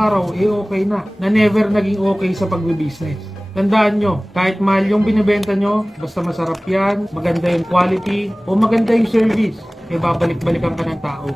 araw, okay na never naging okay sa pagbibusiness. Tandaan nyo, kahit mahal yung binibenta nyo, basta masarap yan, maganda yung quality, o maganda yung service, babalik-balikan ka ng tao.